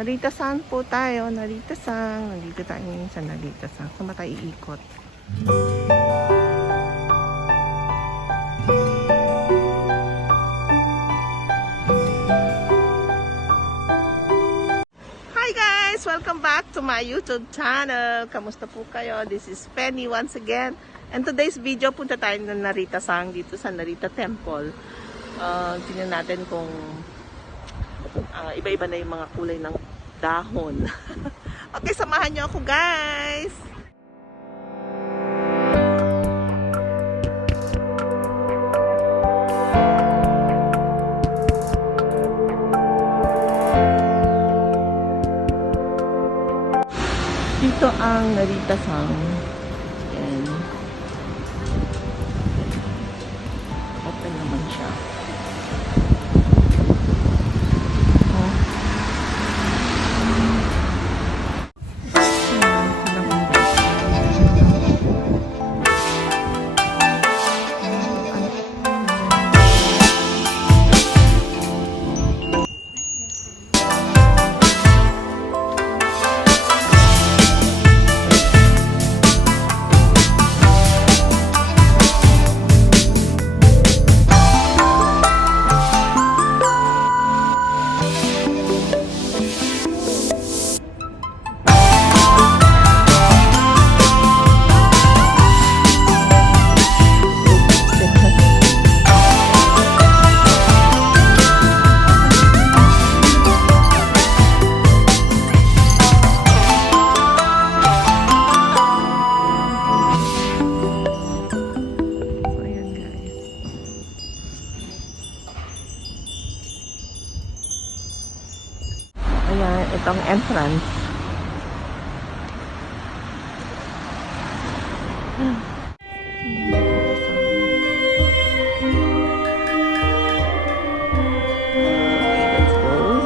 Naritasan po tayo. Naritasan. Nandito tayo ngayon sa Naritasan. Saan ba tayo iikot? Hi guys! Welcome back to my YouTube channel. Kamusta po kayo? This is Penny once again. And today's video, punta tayo ng Naritasan dito sa Narita Temple. Tingnan natin kung iba-iba na yung mga kulay ng dahon. Okay, samahan niyo ako guys! Dito ang Naritasan. And open naman siya. Ayan, itong entrance. Let's go.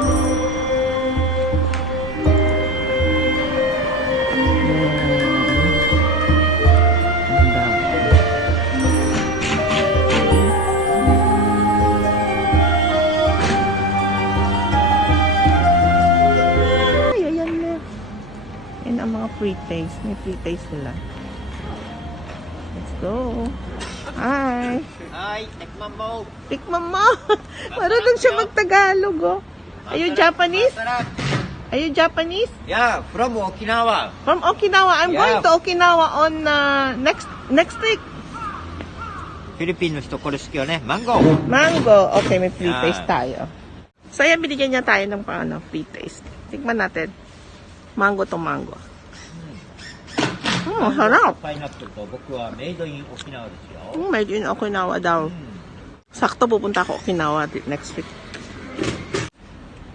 Free taste. May free taste sila. Let's go. Hi. Hi, tikman mo. Tikman mo. Marunong siya mag-Tagalog, oh. Are you Japanese? Are you Japanese? Yeah, from Okinawa. From Okinawa. I'm going to Okinawa on next week. Philippine の人これ好きよね。Mango. Mango. Okay, may free Yeah. taste tayo. So, ayan, binigyan niya tayo ng free taste. Tikman natin. Mango to mango. Sarap. パイナップルと僕はメイドイン沖縄ですよ。Made in Okinawa daw. Sakto pupunta ako Okinawa next week.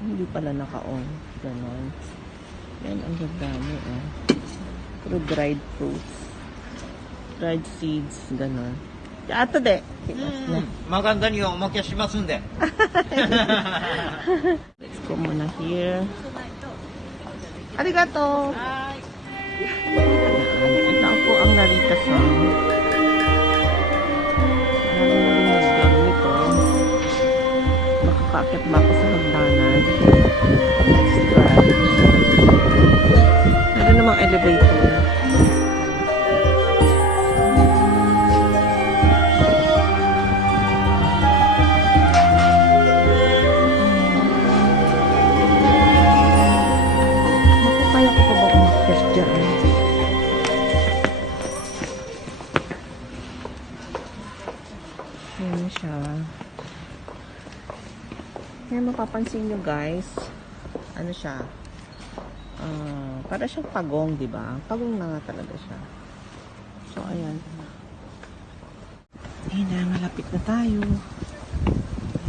Hindi pala naka-on. Ganon. Yan, ang gagami, oh. Puro dried fruits. Dried seeds, ganon. Ato de. maganda niyoおまけしますんで。Let's go muna here. Arigato. Ito po ang Naritasan. Maraming vlog nito. Makakakit ba ako sa hagdanan? Let's drive. Meron namang elevator. Kaya ko pa ba umakyat dyan? Ayan siya. Ayan, mapapansin nyo guys. Ano siya? Para siyang pagong, diba? Pagong na nga talaga siya. So, ayan. Ayan na, malapit na tayo.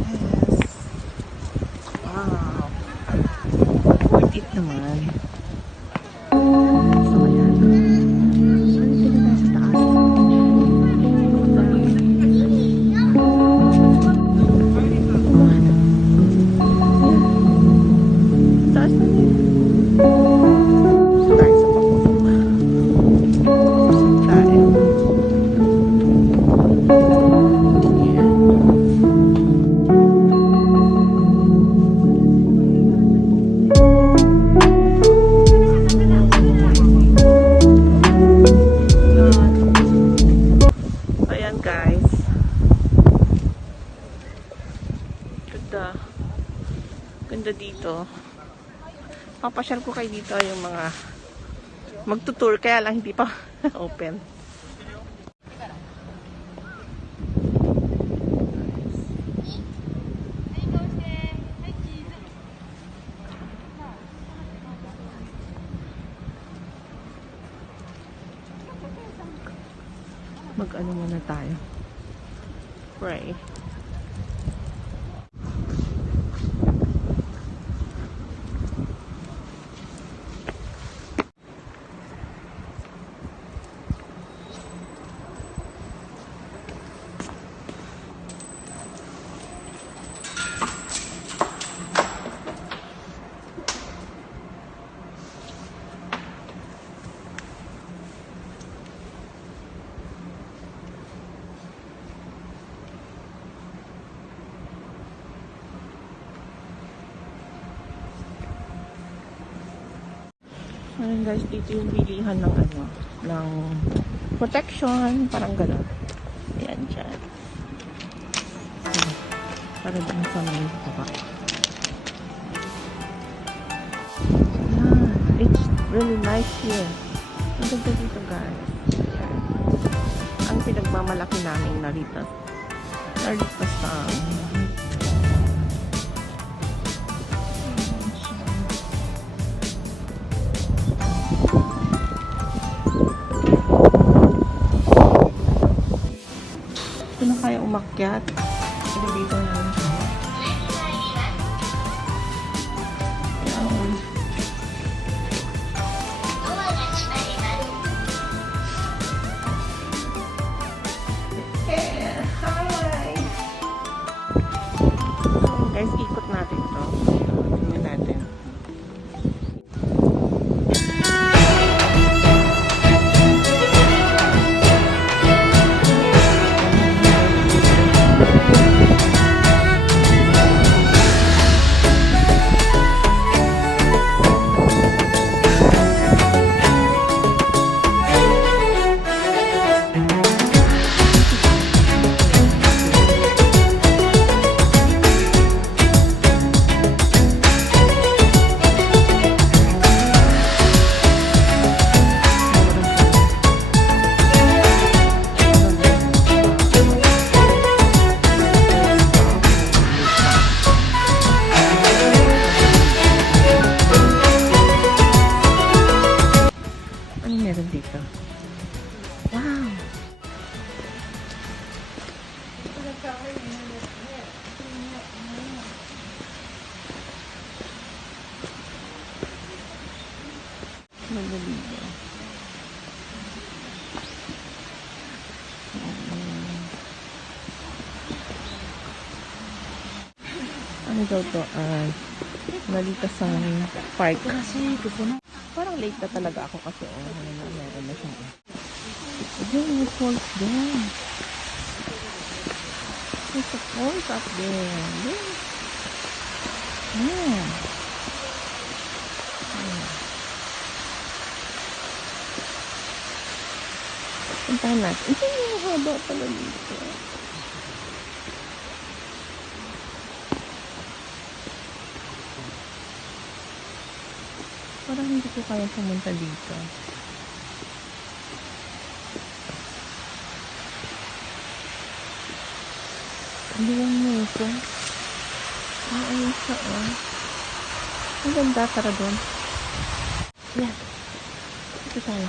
Yes. Wow. Worth it naman. So, ayan. So, dito na tayo sa taas. Taas na niya. So, tayo sa papunan. Tayo. Ayan. ganda. Ganda dito. Papasyal ko kayo dito yung mga magtutour, kaya lang hindi pa open. Mag-ano muna tayo. Pray. Ayun guys, dito yung bilihan ng ano, ng protection, parang gano'n. Ayan, dyan. Para dun sa may baba. Yeah, it's really nice here. Ang ganda dito guys. Ayan. Ang pinagmamalaki namin Naritasan. Ito na kaya umakyat. Elevator na rin siya. Ayan. Hi! Guys, ikot natin ito. Tingnan natin. Dito. Wow! Ganda dito. Ano daw to? Naritasan Park. Parang late na talaga ako kasi meron na siyang Diyan, may falls doon. There's a falls up there. Yeah. Puntahan natin. Ito yung haba pala dito. Parang hindi ko kaya pumunta dito. Hindi lang mo ito. Ayun siya, oh. Ang ganda, tara doon. Yan. Ito tayo.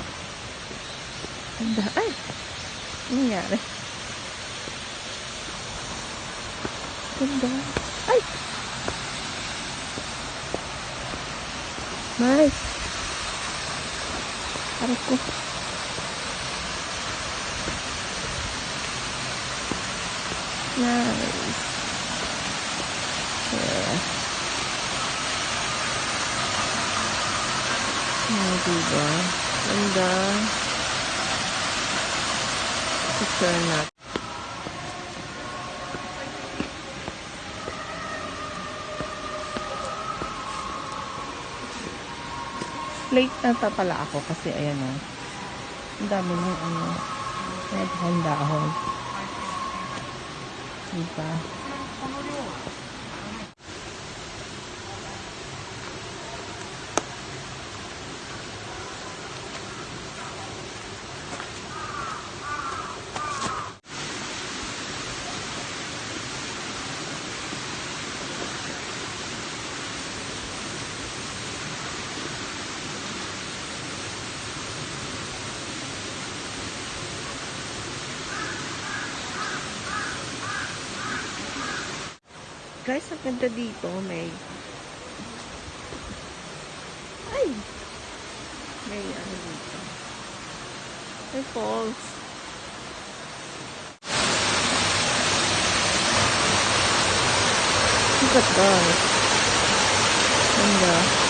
Ganda. Ay! Ano nangyari? Ganda. Ay! Nice. Harap ko. Nice. Yeah. Diba? Ganda. Picture natin. Late na ta pala ako kasi ayan o. Ang dami ng ano. May dahon. Diba? Guys, ang ganda dito. Ay! May ano dito. May falls. Look at that. Ganda.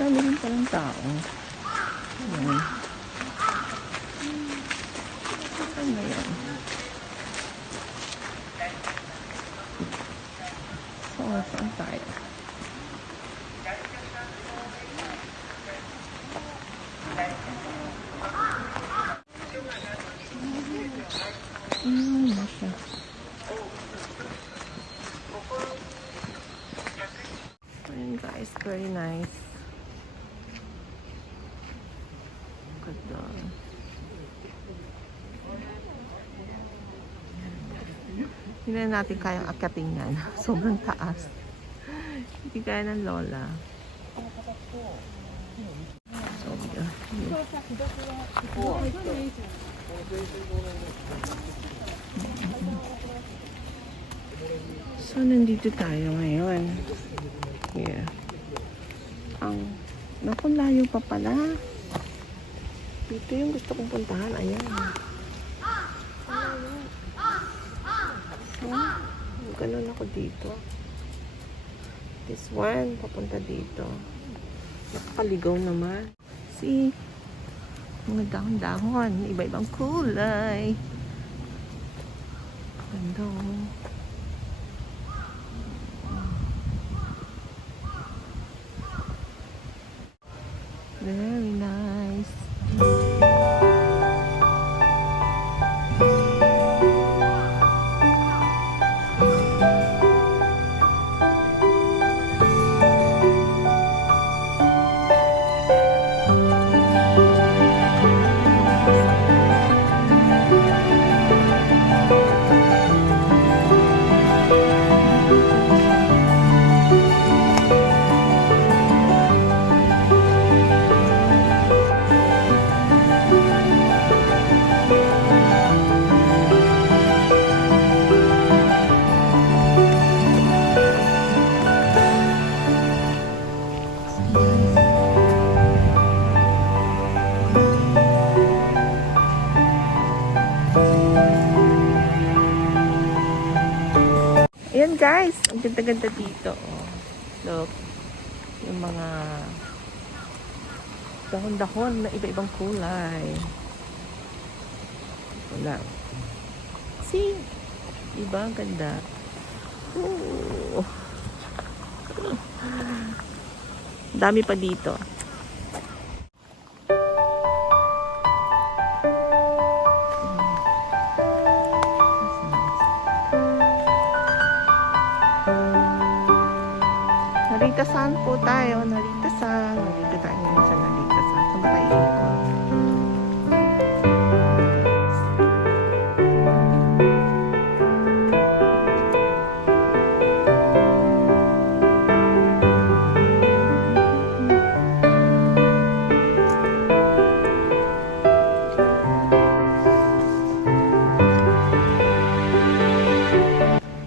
Dami rin palang tao. Ayan. Saan na yan? So, saan tayo? Siya. Ayan guys, very nice. Ganda. Hindi na natin kayang akyatin yan. Sobrang taas. Hindi kaya ng lola. So, nandito tayo ngayon. Here. Naku, layo pa pala. Dito yung gusto kong puntahan. Ayan. So, ganun ako dito. This one, papunta dito. Nakakaligaw naman. See? Mga dahon-dahon. Iba-ibang kulay. Ganda oh. Very nice. Ayan guys, ang ganda-ganda dito. Oh. Look, yung mga dahon-dahon na iba-ibang kulay. Wala. See? Diba? Ang ganda. Ooh. Dami pa dito. Naritasan po tayo. Naritasan. Nandito tayo ngayon sa Naritasan. Saan ba tayo ikot?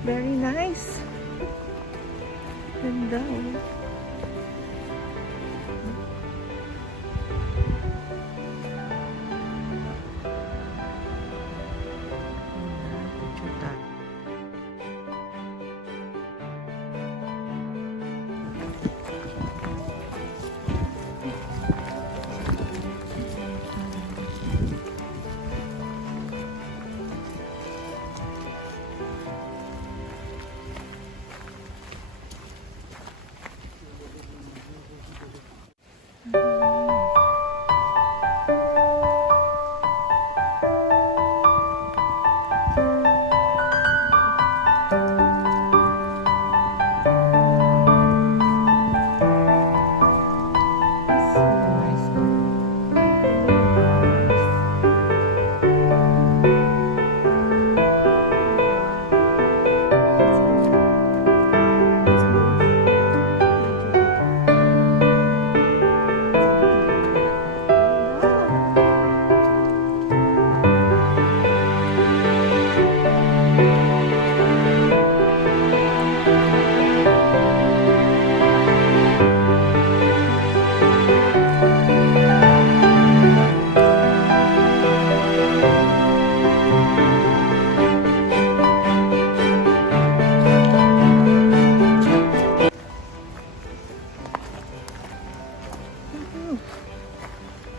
Very nice. Ganda oh.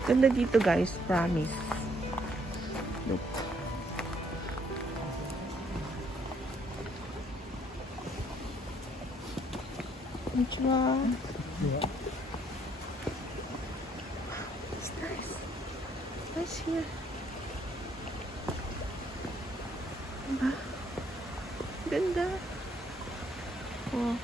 Ganda dito guys, promise. Look. Konnichiwa. It's nice. Nice here. Diba? Ganda. Oh.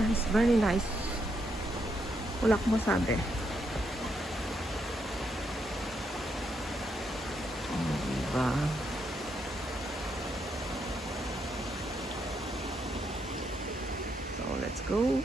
Nice, very nice. Wala akong masabi. Oh, diba? So, let's go.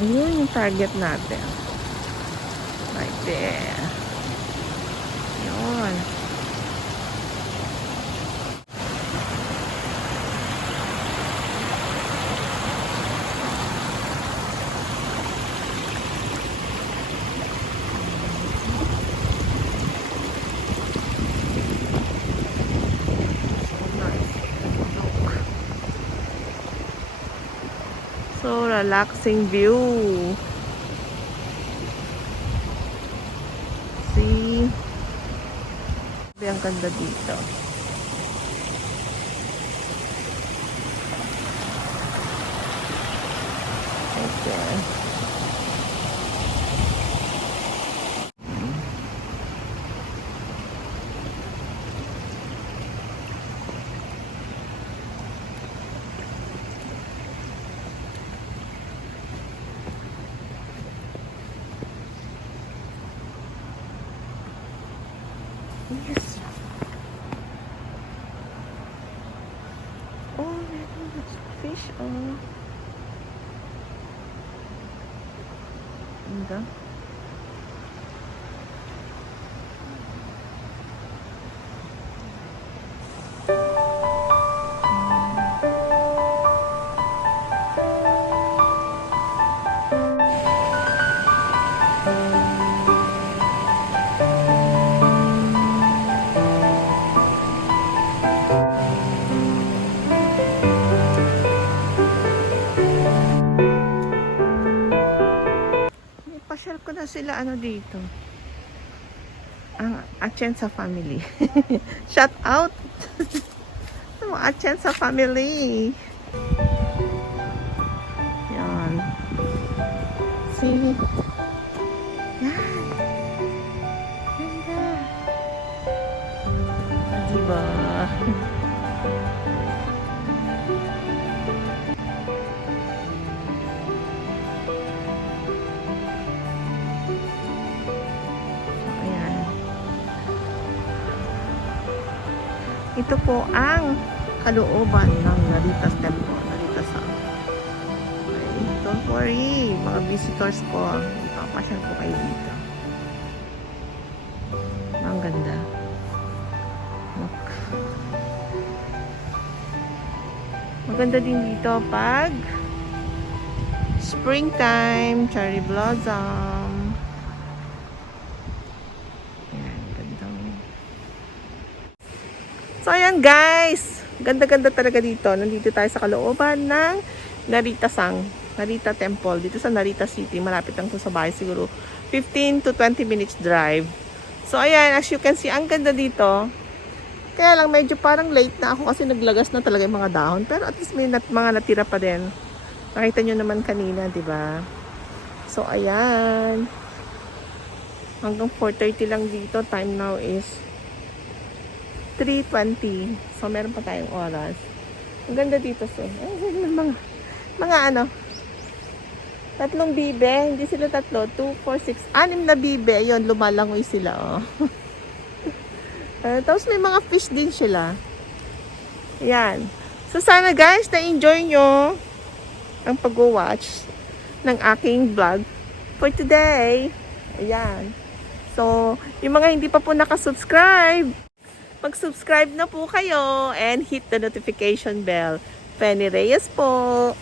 Ayun yung target natin. Right there. Yun. So relaxing view. See? Ang ganda dito. Okay. Yes. Oh, there's fish. Oh. Ganda. Pasyal ko na sila ano dito. Ang Atienza family. Shout out. Ang Atienza family. Yan. See? Yan. Ganda. Diba? Ito po ang kalooban ng Narita's Temple. Naritasan. Okay, don't worry, mga visitors ko. Ipapasyal ko kayo dito. Ang ganda. Look. Maganda din dito pag springtime, cherry blossom. Ayan, gandang. So, ayan guys. Ganda-ganda talaga dito. Nandito tayo sa kalooban ng Narita Temple. Dito sa Narita City. Malapit lang sa bahay. Siguro 15 to 20 minutes drive. So, ayan. As you can see, ang ganda dito. Kaya lang, medyo parang late na ako kasi naglagas na talaga yung mga dahon. Pero at least may mga natira pa din. Nakita nyo naman kanina, di ba? So, ayan. Hanggang 4:30 lang dito. Time now is 3:20. So, meron pa tayong oras. Ang ganda dito, sir. Mga ano, tatlong bibe. Hindi sila tatlo. 2, 4, 6. 6 na bibe. Ayun, lumalangoy sila, oh. Tapos may mga fish din sila. Ayan. So, sana guys, na-enjoy nyo ang pag-watch ng aking vlog for today. Ayan. So, yung mga hindi pa po nakasubscribe, mag-subscribe na po kayo and hit the notification bell. Fennyreyes po.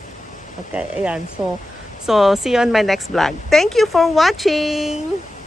Okay, ayan. So, see you on my next vlog. Thank you for watching!